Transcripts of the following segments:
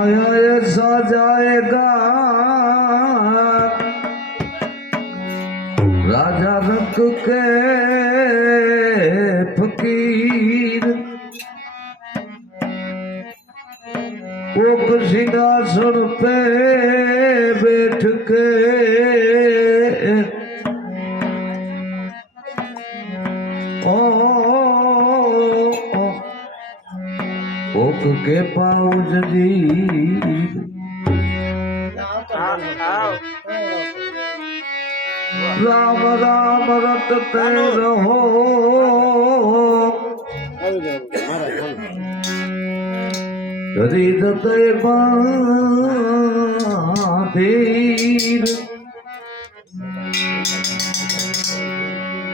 নয়ন সজায় রাজা রতুকে ফকির। ওক সিংহাসন পে বেঠকে। तो के पाओ जदी राम राम रत ते रहो रीत ते पीर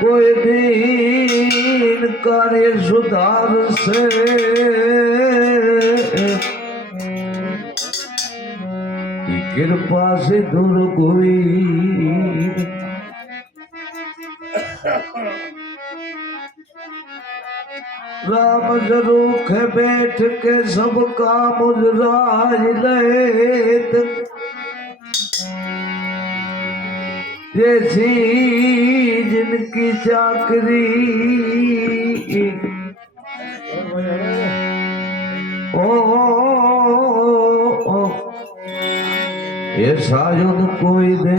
कोई दीन कार्य सुधार से कृपा से दूर कोई राम जरूख बैठ के सब काम राज लेत जैसी जिनकी चाकरी એ સાજન કોઈ દે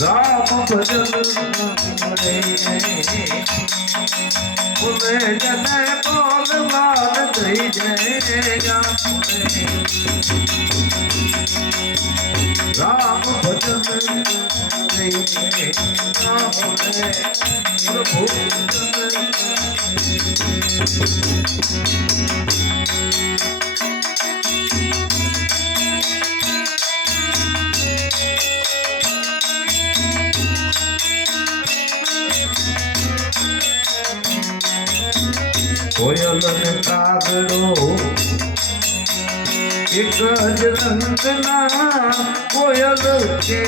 રામ ભજન બોલે જને બોલવાન થઈ જય રામ ભજન રામ પ્રભુ કોયલ કાગડો એક જ રંગના કોયલ કે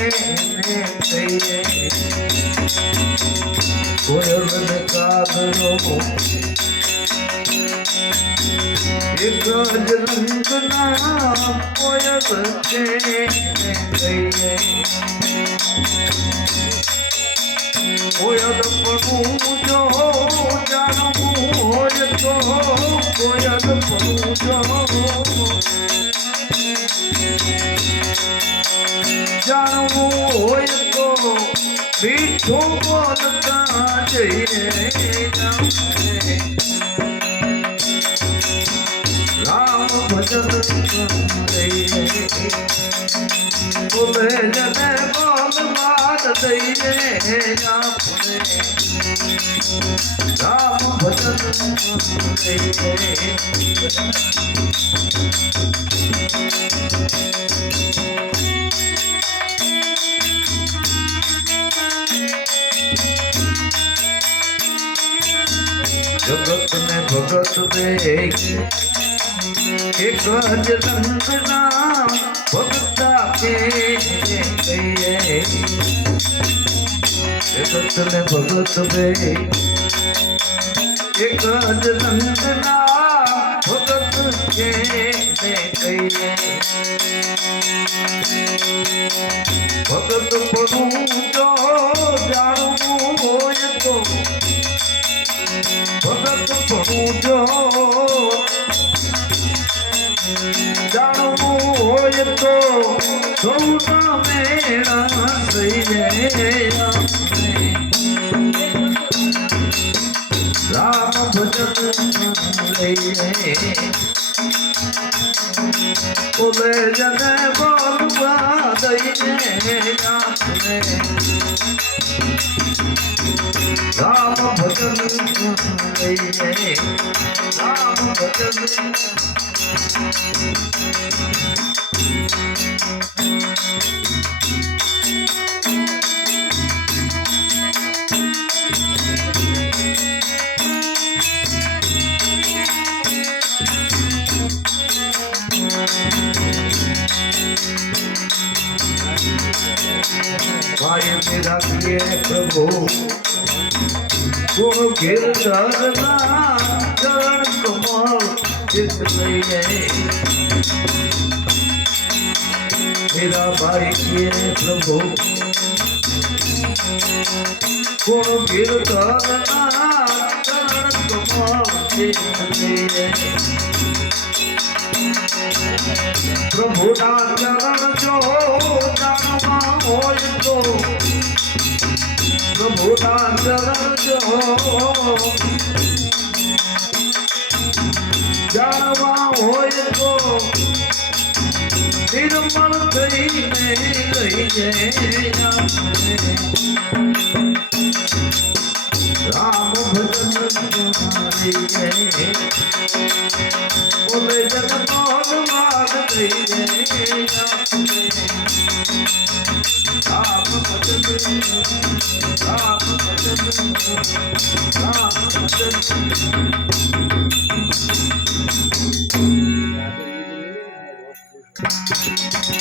ને કહીએ કોયલ ને કાગડો એક જ રંગના કોયલ કે ને કહીએ કોયલ પણ જાણવું હોય તો મીઠું બોલતા જઈએ રામ ભજન બોલે જને બોલ બાદ આપણે રામ ભજન લઈએ भगत ने भगत देखे। एक गज भगता के भगत दे एक गज भगत के ભગત પડું જો જાણવું હોય તો સૌના મેળા થઈ રામ ભજન લઈએ. બોલે જને બોલવા દઈને આપણે राम भजन राम भजन Thank you. भाई मेरा प्रिय प्रभु को गिर चरना चरण तुम्हार जित लिए मेरा भाई प्रिय प्रभु को गिर चरना चरण तुम्हार जित लिए પ્રભુ ના ચરણ જો જાણવા હોય તો પ્રભુ ના ચરણ જો જાણવા હોય તો નિર્મળ થઈને લઈ રામ ભજન લઈએ Thank you.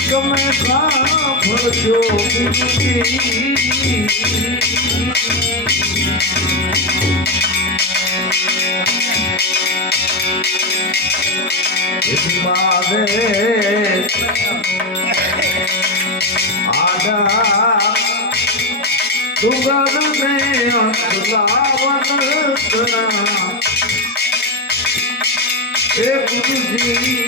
તમે સાંભળજો મારે આડા ડુંગર ને અંતલાવન કરા હે ગુરુજી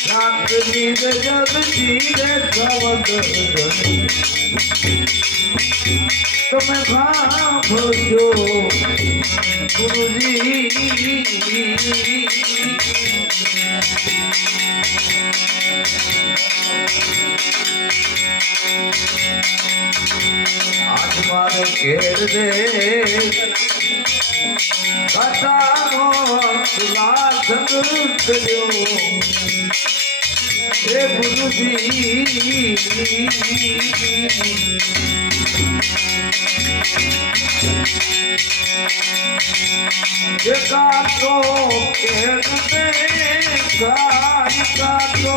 શાંતિની જગતજી રે સવદર તમે સાંભળજો ગુરુજી આજ મારે ઘેર રે કથાનો સુલાસન કર્યો હે ગુરુજી કાતો કેર દે કાતો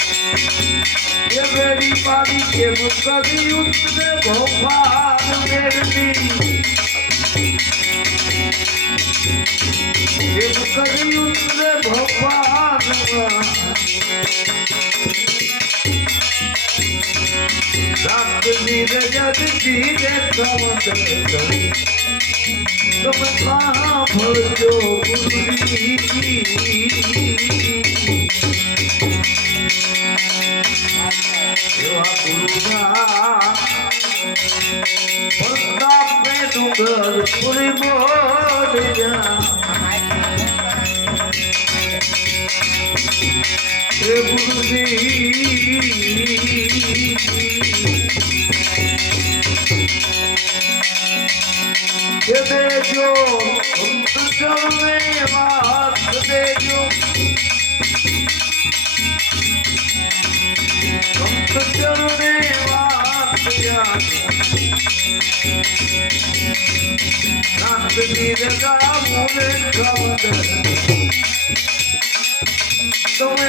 ये मेरी पानी के मुस्करी उसने भोपाल मेरी ये मुस्करी उसने भोपाल रात धीरे जग धीरे कमत कमत भर जो દેજો ચરણે વાત દેજો. ચરણે વાત નાથ નિરગા મૂલે કવદર તમે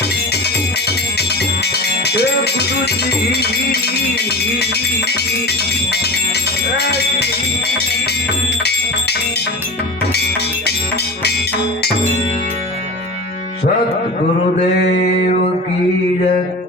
સત ગુરુદેવ કી જય